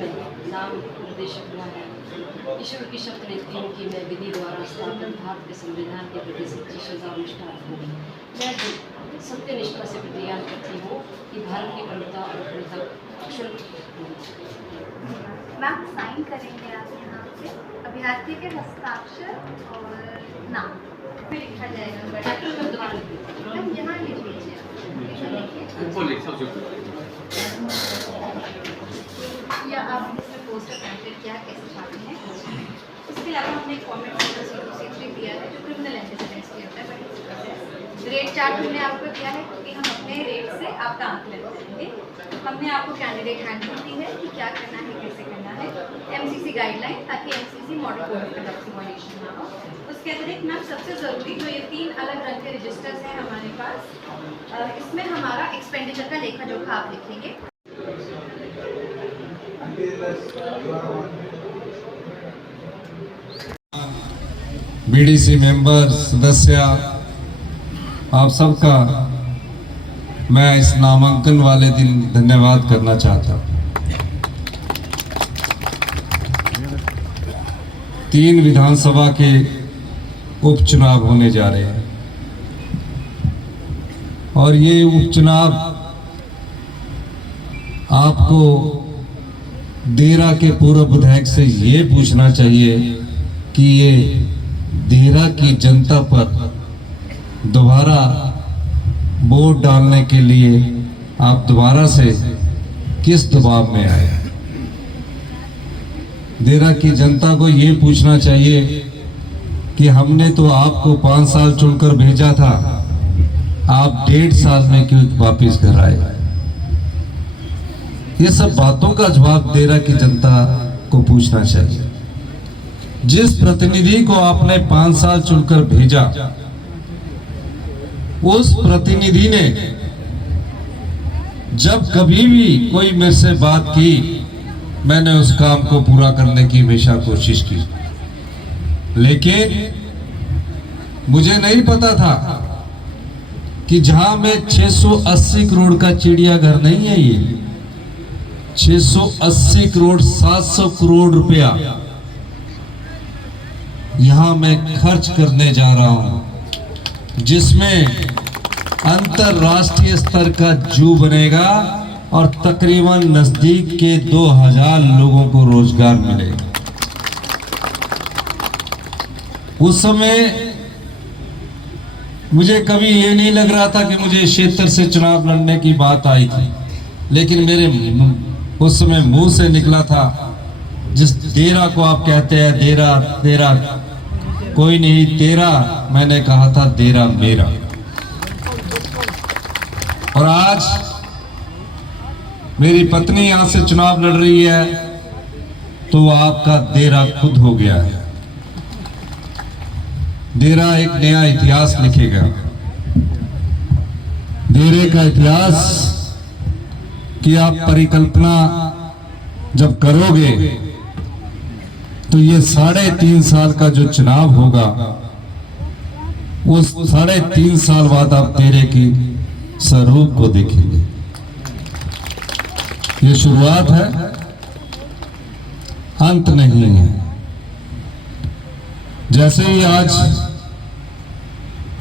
में नाम निर्देशक हुआ है। ईश्वर की शपथ लेती हूँ कि मैं विधि द्वारा स्थापित भारत के संविधान के प्रति सच्ची श्रद्धा और निष्ठा रखूँगी। मैं सत्य निष्ठा से प्रतिज्ञा करती हूँ कि भारत की अखंडता और अखंडता अक्षुण्ण मैम साइन करेंगे आप यहाँ पे अभ्यर्थी के हस्ताक्षर और नाम फिर लिखा जाएगा। मैं दोबारा लिख देती हूँ। मैम यहाँ लिख लीजिए, या आप इसमें पोस्टर पैम्फलेट क्या कैसे चाहते हैं। इसके अलावा हमने एक फॉर्मेट दिया है जो क्रिमिनल एंटीसिडेंट्स के होता है, बट रेट चार्ट हमने आपको दिया है क्योंकि हम अपने रेट से आपका आंकलन करेंगे। हमने आपको कैंडिडेट हैंडबुक दी है कि क्या करना है कैसे करना है, एमसीसी गाइडलाइन ताकि MCC model code of conduct की वायलेशन ना हो। उसके अतिरिक्त मैम सबसे ज़रूरी जो ये 3 अलग रंग के रजिस्टर्स हैं हमारे पास, इसमें हमारा एक्सपेंडिचर का लेखा जोखा आप लिखेंगे। बीडीसी मेंबर सदस्य आप सबका मैं इस नामांकन वाले दिन धन्यवाद करना चाहता हूँ। 3 विधानसभा के उपचुनाव होने जा रहे हैं और ये उपचुनाव आपको देरा के पूर्व विधायक से ये पूछना चाहिए कि ये देरा की जनता पर दोबारा वोट डालने के लिए आप दोबारा से किस दबाव में आए। देरा की जनता को ये पूछना चाहिए कि हमने तो आपको 5 साल चुनकर भेजा था, आप 1.5 साल में क्यों वापिस घर आए। ये सब बातों का जवाब देरा की जनता को पूछना चाहिए। जिस प्रतिनिधि को आपने 5 साल चुनकर भेजा, उस प्रतिनिधि ने जब कभी भी कोई मेरे से बात की, मैंने उस काम को पूरा करने की हमेशा कोशिश की। लेकिन मुझे नहीं पता था कि जहां में 680 करोड़ का चिड़ियाघर नहीं है, ये 680 करोड़ 700 करोड़ रुपया यहां मैं खर्च करने जा रहा हूं, जिसमें अंतरराष्ट्रीय स्तर का जू बनेगा और तकरीबन नजदीक के 2000 लोगों को रोजगार मिलेगा। उस समय मुझे कभी ये नहीं लग रहा था कि मुझे क्षेत्र से चुनाव लड़ने की बात आई थी, लेकिन मेरे उस समय मुंह से निकला था, जिस देरा को आप कहते हैं देरा तेरा कोई नहीं तेरा, मैंने कहा था देरा मेरा। और आज मेरी पत्नी यहां से चुनाव लड़ रही है तो आपका देरा खुद हो गया है। देरा एक नया इतिहास लिखेगा। देरे का इतिहास कि आप परिकल्पना जब करोगे तो ये 3.5 साल का जो चुनाव होगा, उस 3.5 साल बाद आप देरे की स्वरूप को देखेंगे। ये शुरुआत है, अंत नहीं है। जैसे ही आज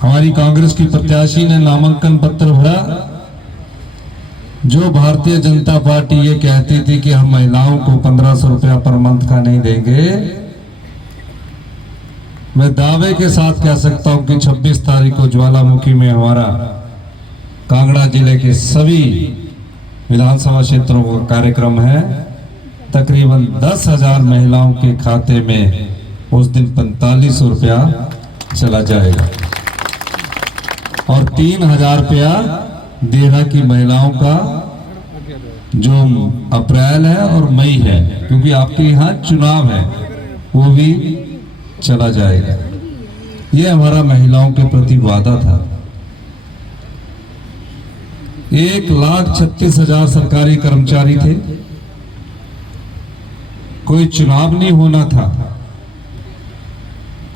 हमारी कांग्रेस की प्रत्याशी ने नामांकन पत्र भरा, जो भारतीय जनता पार्टी ये कहती थी कि हम महिलाओं को 1500 रुपया पर मंथ का नहीं देंगे, मैं दावे के साथ कह सकता हूं कि 26 तारीख को ज्वालामुखी में हमारा कांगड़ा जिले के सभी विधानसभा क्षेत्रों का कार्यक्रम है। तकरीबन 10,000 महिलाओं के खाते में उस दिन 4500 रुपया चला जाएगा और 3000 रुपया देरा की महिलाओं का जो अप्रैल है और मई है, क्योंकि आपके यहाँ चुनाव है, वो भी चला जाएगा। ये हमारा महिलाओं के प्रति वादा था। 1,36,000 सरकारी कर्मचारी थे, कोई चुनाव नहीं होना था।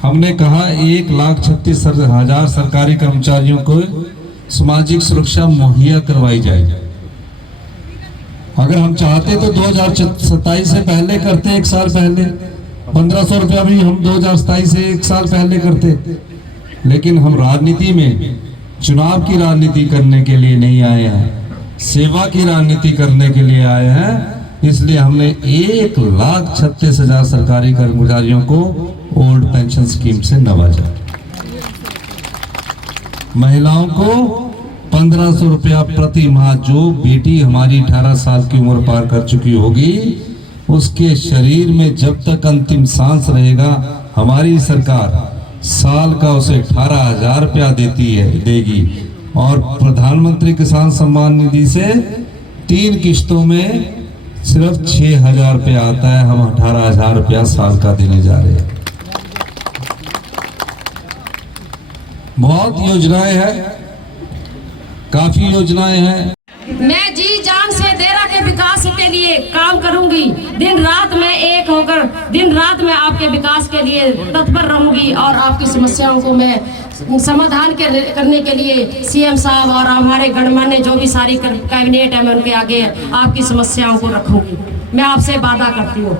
हमने कहा 1,36,000 सरकारी कर्मचारियों को सामाजिक सुरक्षा मुहैया करवाई जाए अगर हम चाहते तो 2027 से पहले करते, एक साल पहले 1500 रुपया भी हम 2027 से एक साल पहले करते। लेकिन हम राजनीति में चुनाव की राजनीति करने के लिए नहीं आए हैं, सेवा की राजनीति करने के लिए आए हैं। इसलिए हमने 1,36,000 सरकारी कर्मचारियों को ओल्ड पेंशन स्कीम से नवाजा। महिलाओं को 1500 रुपया प्रति माह, जो बेटी हमारी 18 साल की उम्र पार कर चुकी होगी उसके शरीर में जब तक अंतिम सांस रहेगा, हमारी सरकार साल का उसे 18,000 रुपया देगी। और प्रधानमंत्री किसान सम्मान निधि से 3 किश्तों में सिर्फ 6,000 रुपया आता है। हम 18,000 रुपया साल का देने जा रहे हैं। बहुत योजनाएं हैं, काफी योजनाएं हैं। मैं जी जान से देरा के विकास के लिए काम करूंगी। दिन रात मैं एक होकर, दिन रात मैं आपके विकास के लिए तत्पर रहूंगी और आपकी समस्याओं को मैं समाधान करने के लिए सीएम साहब और हमारे गणमान्य जो भी सारी कैबिनेट है, मैं उनके आगे आपकी समस्याओं को रखूंगी। मैं आपसे वादा करती हूँ।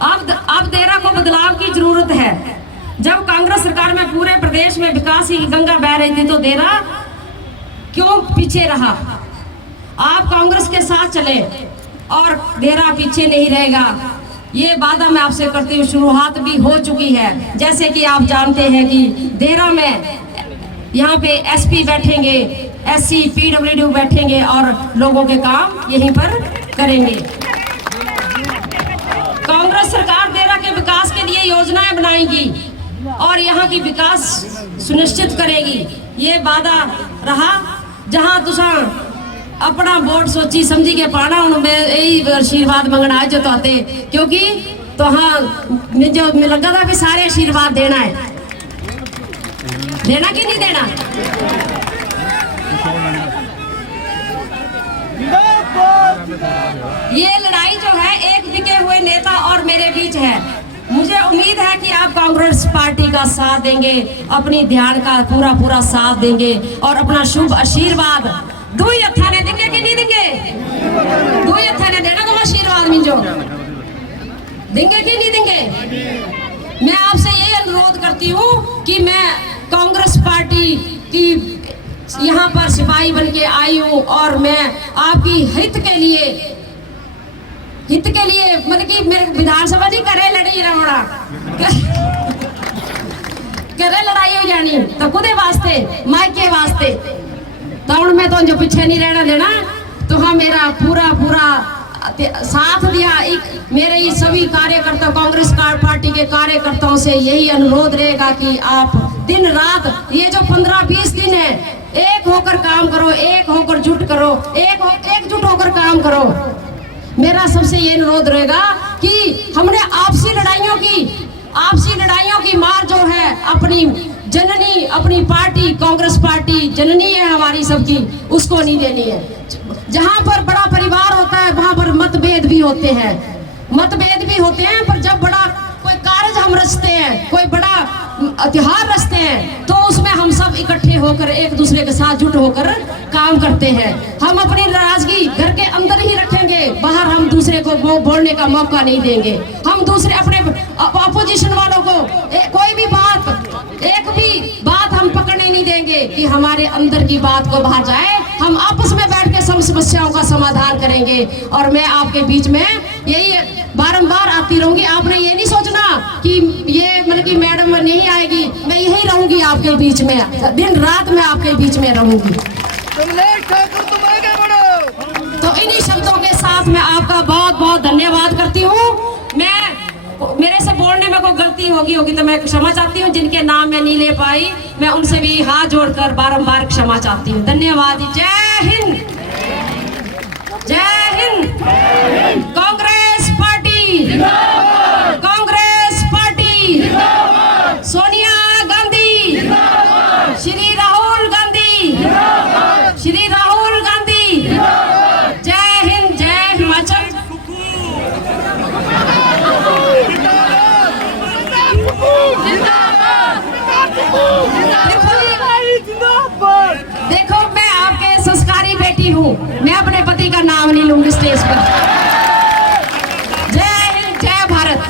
अब देरा को बदलाव की जरूरत है। जब कांग्रेस सरकार में पूरे प्रदेश में विकास की गंगा बह रही थी तो देरा क्यों पीछे रहा? आप कांग्रेस के साथ चले और देरा पीछे नहीं रहेगा, ये वादा मैं आपसे करती हूँ। शुरुआत भी हो चुकी है। जैसे कि आप जानते हैं कि देरा में यहाँ पे एसपी बैठेंगे, एससी पीडब्ल्यूडी बैठेंगे और लोगों के काम यहीं पर करेंगे। कांग्रेस सरकार देरा के विकास के लिए योजनाएं बनाएगी और यहाँ की विकास सुनिश्चित करेगी। ये वादा रहा। जहाँ तुसा अपना वोट सोची समझी के पाना उनमें यही आशीर्वाद मंगना है जो तो आते, क्योंकि तो हाँ जो लगा था कि सारे आशीर्वाद देना है। देना कि नहीं देना? ये लड़ाई जो है एक बिके हुए नेता और मेरे बीच है। मुझे उम्मीद है कि आप कांग्रेस पार्टी का साथ देंगे, अपनी ध्यान का पूरा साथ देंगे और अपना शुभ आशीर्वाद दुई हथा ने देंगे कि नहीं देंगे? दुई हथा ने देना तुम आशीर्वाद मिंजो, देंगे कि नहीं देंगे? मैं आपसे यही अनुरोध करती हूँ कि मैं कांग्रेस पार्टी की यहाँ पर सिपाही बन के आई हूँ और मैं आपकी हित के लिए मतलब कि मेरे विधानसभा नहीं करे लड़ी रमड़ा करे लड़ाई हो जानी तो खुदे वास्ते मायके वास्ते तो मैं तो जो पीछे नहीं रहना देना। तो हाँ मेरा पूरा साथ दिया। एक मेरे ही सभी कार्यकर्ता कांग्रेस पार्टी के कार्यकर्ताओं से यही अनुरोध रहेगा कि आप दिन रात ये जो 15-20 दिन है एक होकर काम करो, एक होकर जुट करो, एकजुट होकर काम करो। मेरा सबसे ये अनुरोध रहेगा कि हमने आपसी लड़ाइयों की मार जो है अपनी जननी, अपनी पार्टी कांग्रेस पार्टी जननी है हमारी सबकी, उसको नहीं देनी है। जहाँ पर बड़ा परिवार होता है वहाँ पर मतभेद भी होते हैं, पर जब बड़ा कोई कार्य हम रचते हैं, कोई बड़ा त्योहार रचते हैं तो उसमें हम सब इकट्ठे होकर एक दूसरे के साथ जुट होकर काम करते हैं। हम अपनी नाराजगी घर के अंदर ही रखेंगे, बाहर हम दूसरे को बोलने का मौका नहीं देंगे। हम दूसरे अपने अपोजिशन वालों को कोई भी बात हम पकड़ने नहीं देंगे कि हमारे अंदर की बात को बाहर जाए। हम आपस में बैठ के सब समस्याओं का समाधान करेंगे और मैं आपके बीच में यही बारंबार आती रहूंगी। आपने ये नहीं सोचना कि ये मतलब कि मैडम नहीं आएगी, मैं यही रहूंगी आपके बीच में, दिन रात मैं आपके बीच में रहूंगी। तो इन्हीं शब्दों के साथ मैं आपका बहुत धन्यवाद करती हूँ। मेरे से बोलने में कोई गलती होगी तो मैं क्षमा चाहती हूँ। जिनके नाम मैं नहीं ले पाई मैं उनसे भी हाथ जोड़कर बारंबार क्षमा चाहती हूँ। धन्यवाद। जय हिंद, जय Hind. Congress party, Congress party, Sonia Gandhi, Shri Rahul Gandhi, Shri Rahul Gandhi. जय हिंद, जय हिमाचल। देखो मैं आपके संस्कारी बेटी हूँ, मैं अपने पति का नाम नहीं लूंगी स्टेज पर। जय हिंद, जय भारत।